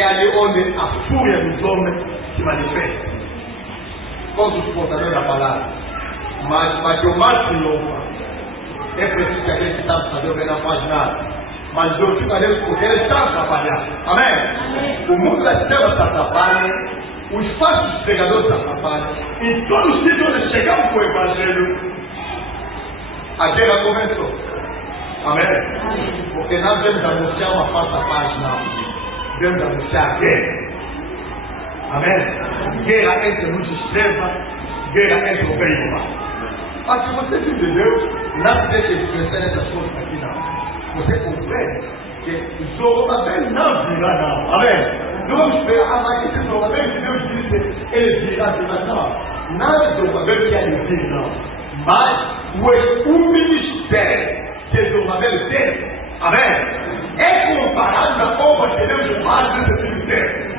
é ali onde a fúria dos homens se manifesta. Contra os portadores da palavra. Mas para que o mal se louva, é preciso que a gente saiba fazer o bem, não faz nada. Mas Deus fica Deus porque Ele está atrapalhando. Amém? O mundo das trevas se atrapalha, os falsos pregadores se atrapalham. Em todos os sítios onde chegamos com o Evangelho, a guerra começou. Amém? Porque nós devemos anunciar uma falsa paz, não. Devemos anunciar a guerra. Amém? Guerra entre luz e treva, guerra entre o bem e o mal. Mas se você vive de Deus, não deixe de crescer nessas coisas aqui, não. Você compreende que Zorobabel não virá, não. Amém? Não vamos esperar, mas esse Zorobabel que Deus disse, ele virá, não. Não é Zorobabel que ele vir, não. Mas o ministério que Zorobabel tem, amém? É comparado à obra que Deus faz nesse ministério.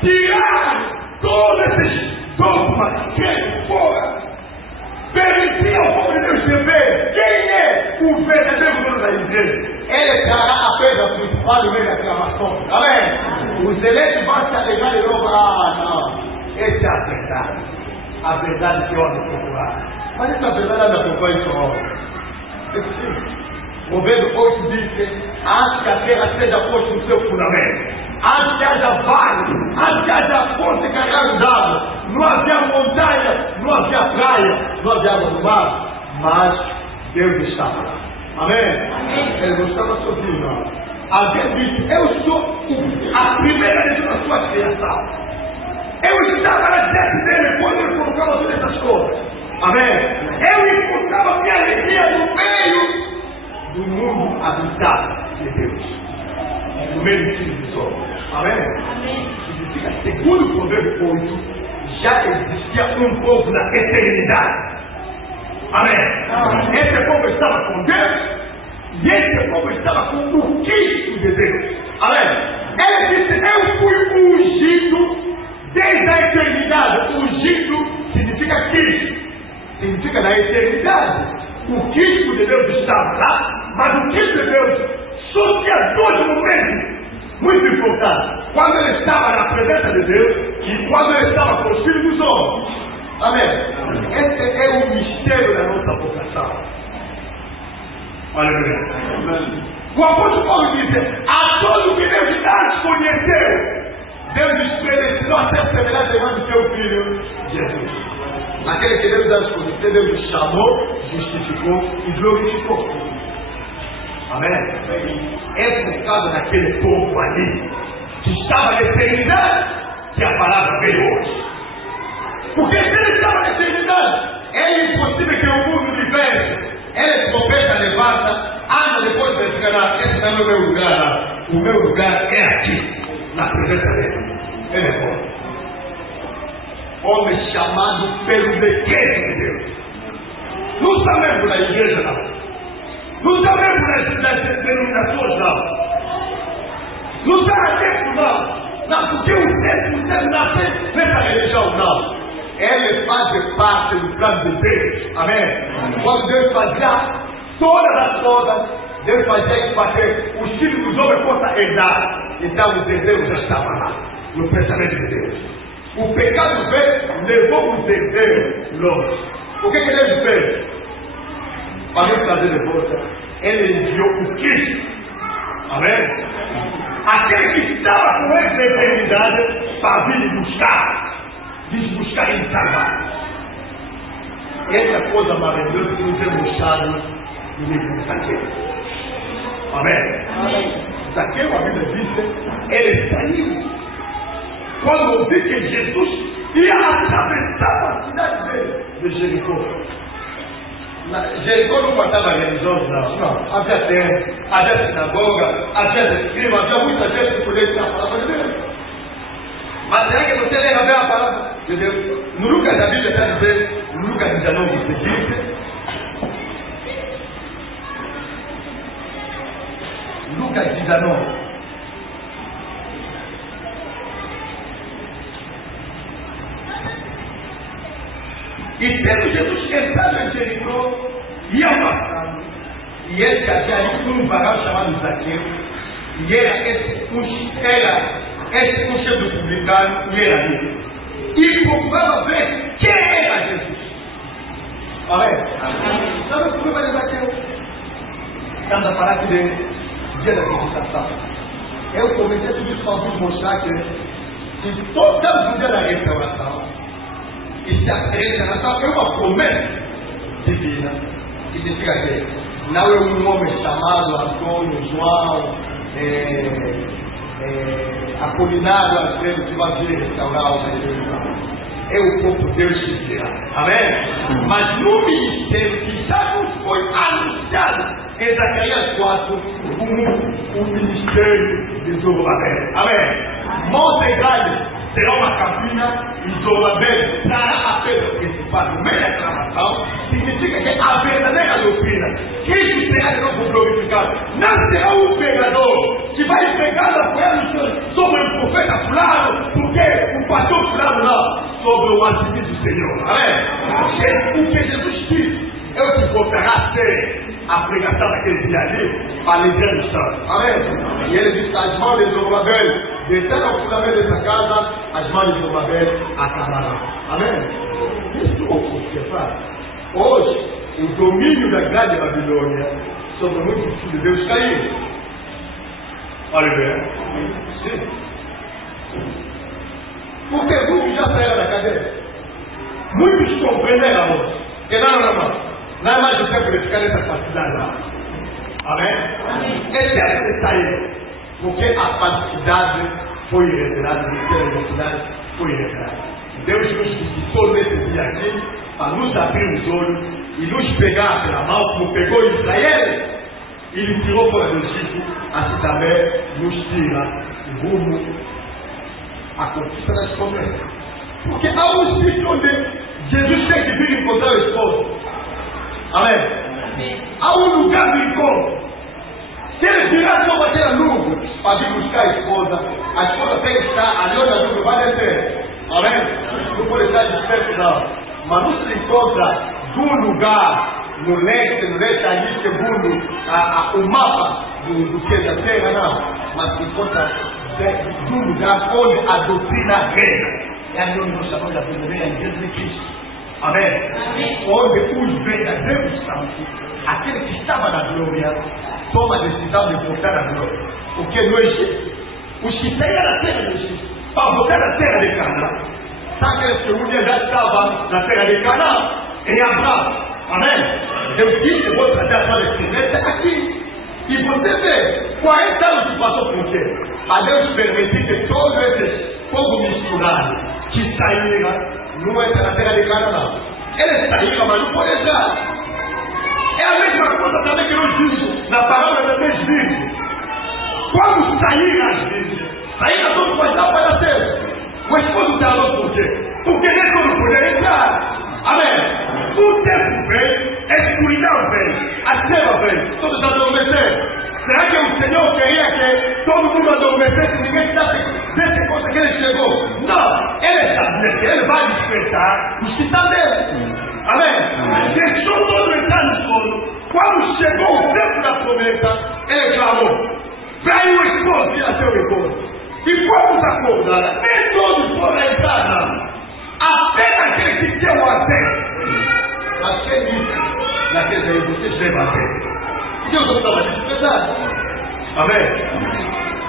Tirar todos esses dogmas que fora. Permitir ao povo de Deus saber quem é o verdadeiro dono da igreja. Ele trará apenas o principal meio da aclamação. Amém? Os eleitos vão se alegrar e louvar. Não. Essa é a verdade. A verdade que ordem procurar. Mas essa verdade anda por qual isso o governo 8 diz que antes que a terra seja posta no seu fundamento, antes que haja vale, antes que haja fonte carregada d'água, não havia montanha, não havia praia, não havia água do mar, mas Deus estava lá. Amém? Amém. Ele não estava sozinho, não. Alguém disse: eu sou a primeira de toda a sua criação. Eu estava na diante dele quando ele colocava todas essas coisas. Amém? Eu encontrava minha alegria no meio do mundo habitado de Deus, no meio do filho do sol. Amém? Amém. Significa, segundo o poder 8, já existia um povo na eternidade. Amém? Amém. Esse povo estava com Deus e esse povo estava com o Cristo de Deus. Amém? Ele disse: eu fui ungido desde a eternidade. Ungido significa Cristo. Significa na eternidade. O Cristo de Deus estava lá, mas o Cristo de Deus só tinha dois momentos muito importantes: quando ele estava na presença de Deus e quando ele estava com os filhos dos homens. Amém? Esse é o mistério da nossa vocação. Aleluia. O apóstolo Paulo diz: a todos que Deus antes conheceu, Deus predestinou a ser semelhante do seu filho Jesus. Aquele que Deus antes conheceu, Deus o chamou, justificou e glorificou. Amém? É por causa daquele povo ali que estava na eternidade que a palavra veio hoje. Porque se ele estava na eternidade, é impossível que o mundo universo, ele tropeça, levanta, anda depois vai chegar. Esse não é o meu lugar. O meu lugar é aqui, na presença dele. Ele é bom. Homem chamado pelo decreto de Deus. Não está mesmo na igreja, não. Não está mesmo nas denominações, não. Não está dentro, não. Porque o tempo deve nascer nessa religião, não. Ele faz parte do plano de Deus. Amém? Quando Deus fazia todas as coisas, Deus fazia para que os filhos dos homens possam herdar. Então o desejo já estava lá, no pensamento de Deus. O pecado veio, levou os desejos longe. O que Deus fez? Para nos trazer de volta, ele enviou o Cristo. Amém? Aquele que estava com ele na eternidade, para vir buscar. Diz buscar em salvar. Essa coisa maravilhosa que nos é mostrado no livro de Zaqueu. Amém? Amém. Zaqueu, a Bíblia diz, ele saiu quando ouviu que Jesus ia atravessar a cidade dele, de Jericó. Jericó não guardava religiosos, não. Havia templo, havia sinagoga, havia escriba, havia muita gente que podia estar a palavra de Deus. Mas será que você lembra bem a palavra de Deus? No Lucas da Bíblia está dizendo, no Lucas 19, seguinte, Lucas 19. E tendo Jesus entrado em Jericó, ia passando, e ele havia ali um varal chamado Zaqueu, e era esse conceito publicano e era ali. E procurava ver quem era Jesus. Amém? Sabe o que vai dizer aqui? Estamos a falar aqui de dia da visitação. Eu comecei tudo isso para vos mostrar que em toda a vida da restauração, e se a restauração é uma promessa divina, que significa que não é um homem chamado Antônio, João, Apolinário, Alfredo, que vai vir restaurar o reino. É o próprio Deus que dirá. Amém? Mas no ministério que já nos foi anunciado em Zacarias 4, o ministério de Zorobabel. Amém? Monte Grande será uma cabina e Zorobabel trará a pedra principal no meio da aclamação. Significa que a verdadeira doutrina, Cristo será de novo glorificado. Não será um pregador que vai pegar a poeira sobre o profeta fulano, porque o pastor fulano não. Sobre o atributo do Senhor. Amém? O que Jesus disse, eu te voltará a ser a pregação daquele dia ali, para livrar os santos. Amém? E ele disse: as mãos de Zorobabel desceram ao fundamento dessa casa, as mãos de Zorobabel acabarão. Amém? Isso é o que faz. Hoje, o domínio da grande Babilônia sobre muitos filhos de Deus caiu. Olha bem. Sim. Porque muitos já saíram da cadeia. Muitos compreenderam, amor. Que não é mais o tempo de ficar nessa falsidade lá. Amém? Esse é que saiu. Porque a falsidade foi retirada, a falsidade foi retirada. Deus nos visitou nesse dia aqui para nos abrir os olhos e nos pegar pela mão, como pegou Israel e lhe tirou fora do Egito, assim também nos tira o rumo a conquista das promessas. Porque há um sítio onde Jesus tem que vir encontrar o esposo. Amém? Há um lugar do encontro. Se ele virar só aquele lugo para vir buscar a esposa tem que estar ali onde a lugo vai descer. Amém? Não pode estar disperso, não. Mas não se encontra do lugar no leste, ali segundo o mapa do que é da terra, não. Mas se encontra do lugar onde a doutrina reina. É ali onde nós chamamos da verdadeira igreja de Cristo. Amém? Onde os verdadeiros santos, aquele que estava na glória, toma a decisão de voltar à glória. Porque no Egito, os que saíram da terra do Egito, para voltar à terra de Canaã, sabe aqueles que um dia já estavam na terra de Canaã, em Abraão. Amém? Deus disse: eu vou trazer a sua descendência aqui. E você vê, 40 anos que passou por quê? A Deus permitir que todos esses povos misturados que saíram não entram na terra de Canaã. Eles saíram, mas não podem entrar. É a mesma coisa também que nós dizemos na palavra das 10 virgens. Quando saíram as virgens, saíram todos para dar para ter. O esposo travou por quê? Porque nem todos poderam entrar. Amém? O tempo vem, a escuridão vem, a treva vem, todos adormeceram. Será que o Senhor queria que todo mundo adormecesse e ninguém desse conta que ele chegou? Não, ele sabia que ele vai despertar os que estão dele. Amém? Deixou todo entrar no sono. Quando chegou o tempo da promessa, ele clamou: veio o esposo que nasceu em encontro. E quando acordaram, nem todos foram entrar, não. Apenas aquele que tinha o acesso. Mas quem disse naquele aí, vocês devem bater? Deus não estava dizendo verdade. Amém?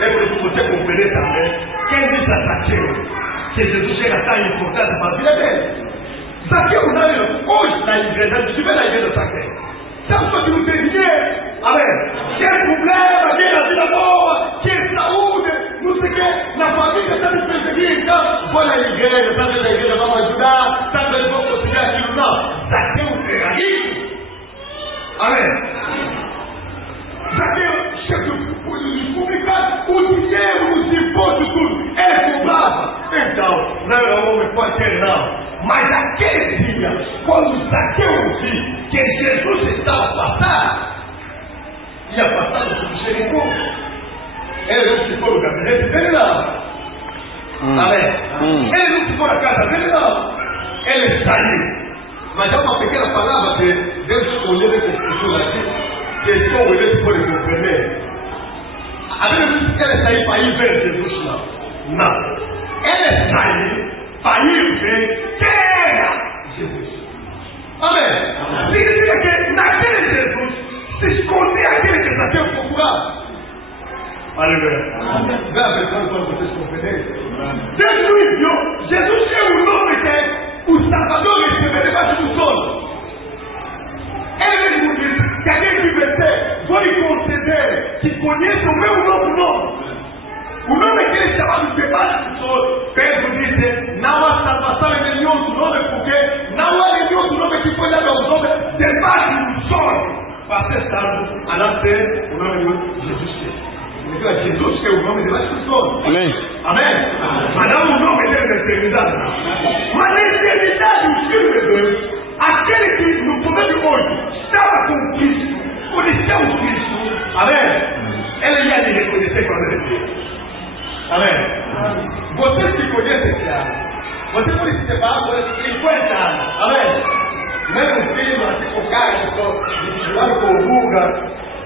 É por isso que você compreender também. Quem disse a Zaqueu que Jesus chega a estar importante para a vida dele? Zaqueu não, hoje na igreja, se estiver na igreja Zaqueu, se a pessoa que não tem dinheiro, amém? Tem problema, tem a vida boa, tem saúde, não sei o que, na família está me perseguindo, então, vou na igreja, está na igreja, vamos ajudar, está vendo, vamos conseguir aquilo, não. Zaqueu era rico. Amém? Zaqueu chegou publicar o dinheiro, os impostos, tudo. Ele cobrava. Então, não era um homem qualquer, não. Mas aquele dia, quando Zaqueu ouviu que Jesus estava passando, ia passar no Jericó, ele não ficou no gabinete dele, não. Amém? Ele não ficou na casa dele, não. Ele saiu. Mas há uma pequena palavra que Deus escolheu essas pessoas aqui, que só eles podem compreender. A Bíblia diz que ele saiu para ir ver Jesus, não. Não. Ele saiu para ir ver quem era Jesus. Amém? Significa que naquele Jesus se escondia aquele que está aqui procurado. Aleluia. Vê a versão quando vocês compreenderem. Deus nos enviou. Jesus é o nome que o Salvador recebeu debaixo do sol. Ele mesmo disse que aquele que vencer, vou lhe conceder que conheça o meu novo nome. O nome que ele é chamado debaixo do sol. Pedro disse: não há salvação em nenhum outro nome, porque não há nenhum outro nome que foi dado aos homens debaixo do sol para ser salvo, a não ser o nome de Jesus Cristo. Jesus que é o nome debaixo do sol. Amém. Amém? Mas não o nome dele na eternidade. Mas na eternidade, o Filho de Deus, aquele que no poder de hoje estava com Cristo, conheceu o Cristo, amém? Ele ia lhe reconhecer quando ele veio. Amém? Você se conhece esse ano. Você pode se separar por 50 anos. Amém? Mesmo filho, assim com cara, misturado com vulga,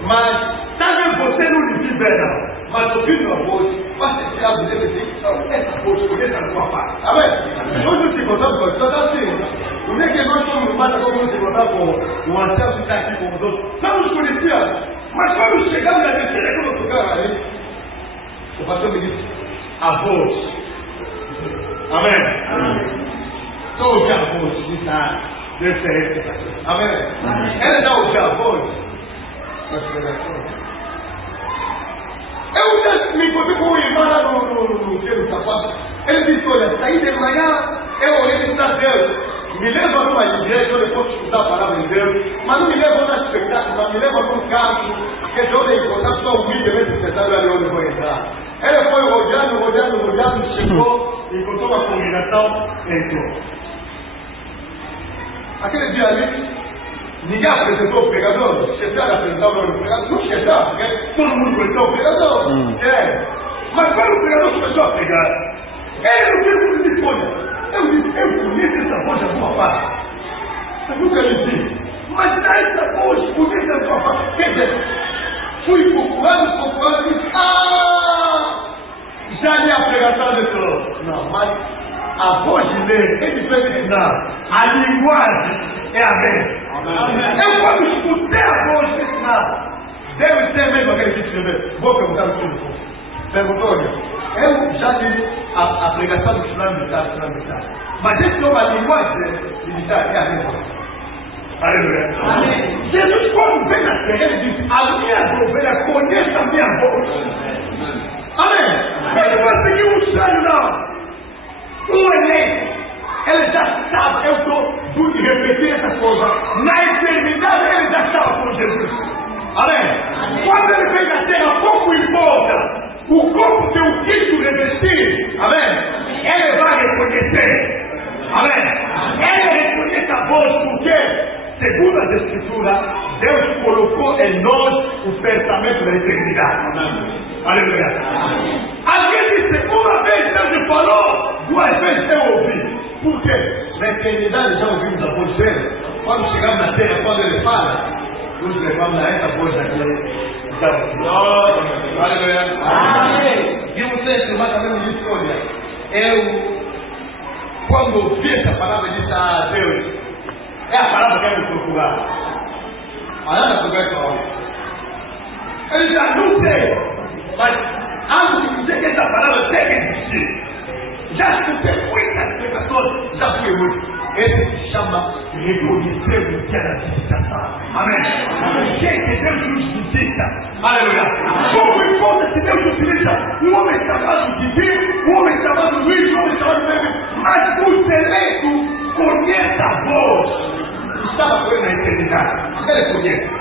mas talvez você não lhe vive não. Mas ouvindo a voz, vai se tirar do dedo e dizer: essa voz conhece a tua parte. Amém? Hoje não se encontramos com a pessoa assim. Não é que nós somos mais como nos encontrar com o ancião que está aqui com os outros. Não nos conhecíamos. Mas quando chegamos na terceira, quando tocaram ali, o pastor me disse: a voz. Amém? Só ouvir a voz disse: deve ser esse aqui. Amém? Ele já ouviu a voz nas pregações. Eu já me encontrei com o irmão lá no dia do sapato. Ele disse: olha, saí de manhã, eu olhei e disse: Deus, me leva numa igreja onde eu posso escutar a palavra de Deus, mas não me leva num espetáculo, mas me leva num campo, que é onde eu encontrar só humildemente espetado ali onde eu vou entrar. Ele foi rodeando, chegou, encontrou uma combinação e entrou. Aquele dia ali, ninguém apresentou o pregador. Chegaram a apresentar o nome do pregador. Não chegaram, porque todo mundo conheceu o pregador. Mas quando o pregador começou a pregar, ele não tinha muito de folha. Eu conheço essa voz de alguma parte. Eu nunca lhe vi. Mas essa voz, conheço a sua parte. Quer dizer, fui procurando e disse: já li a pregação desse outro. Não, mas a voz de ler é diferente. Não, a linguagem é a mesma. Eu quando escutei a voz disse: não, deve ser mesmo aquele que escreveu. Vou perguntar o que perguntou, olha. Eu já li a pregação do fulano militar. Mas esse nome, a linguagem militar é a mesma. Aleluia. Amém. Jesus, quando vem na terra, ele disse: a minha ovelha conhece a minha voz. Amém. Ele não vai seguir um sonho, não. O elenco, ele já estava. Eu estou de repetir essa coisa. Na eternidade, ele já estava com Jesus. Amém. Quando ele vem na terra, pouco importa o corpo que o Cristo revestir. Amém. Ele vai reconhecer. Amém. Ele reconhece a voz porque, segundo as Escrituras, Deus colocou em nós o pensamento da eternidade. Amém. Aleluia. Alguém disse: uma vez Deus me falou, duas vezes eu ouvi. Por quê? Na eternidade já ouvimos a voz dele. Quando chegamos na terra, quando ele fala, nos levamos a essa voz daquele. Aleluia. Amém. E você, irmã, também me disse: olha, eu, quando ouvi essa palavra, disse: Deus, é a palavra que eu vou procurar. Olha a palavra. Eu já não sei, mas antes de dizer que essa palavra tem que existir, já escutei muitas pregações, já fui muito. Esse se chama reconhecer o que era visitação. Amém. Gente, Deus nos visita. Aleluia. Pouco importa se Deus utiliza um homem chamado Didi, um homem chamado Luiz, um homem chamado Bebe, mas o seleto conhece a voz. Estava com ele na eternidade. Ele conhece.